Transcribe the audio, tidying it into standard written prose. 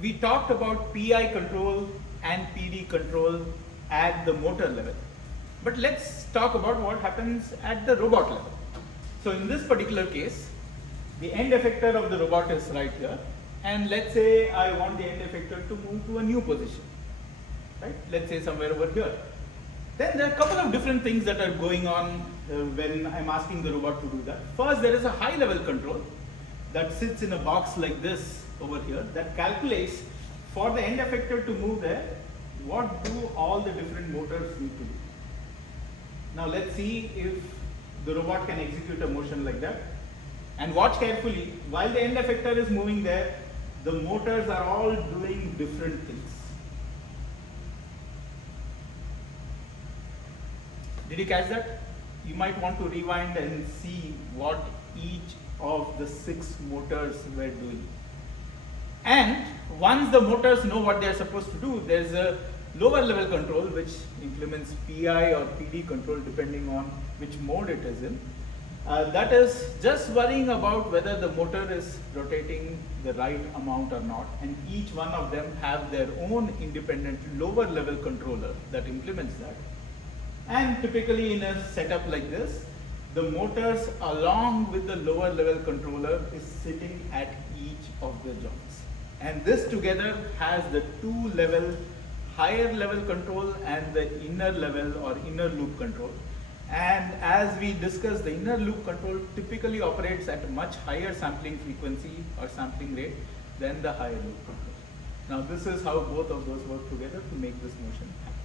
we talked about PI control and PD control at the motor level. But let's talk about what happens at the robot level. So in this particular case, the end effector of the robot is right here, and let's say I want the end effector to move to a new position, right? Let's say somewhere over here. Then there are a couple of different things that are going on when I'm asking the robot to do that. First, there is a high level control that sits in a box like this over here that calculates for the end effector to move there, what do all the different motors need to do. Now let's see if the robot can execute a motion like that. And watch carefully, while the end effector is moving there, the motors are all doing different things. Did you catch that? You might want to rewind and see what each of the 6 motors were doing. And once the motors know what they are supposed to do, there's a lower level control which implements PI or PD control depending on which mode it is in. That is just worrying about whether the motor is rotating the right amount or not, and each one of them have their own independent lower level controller that implements that. And typically in a setup like this, the motors along with the lower level controller is sitting at each of the joints. And this together has the 2 level higher level control and the inner level or inner loop control. And as we discussed, the inner loop control typically operates at a much higher sampling frequency or sampling rate than the higher loop control. Now this is how both of those work together to make this motion happen.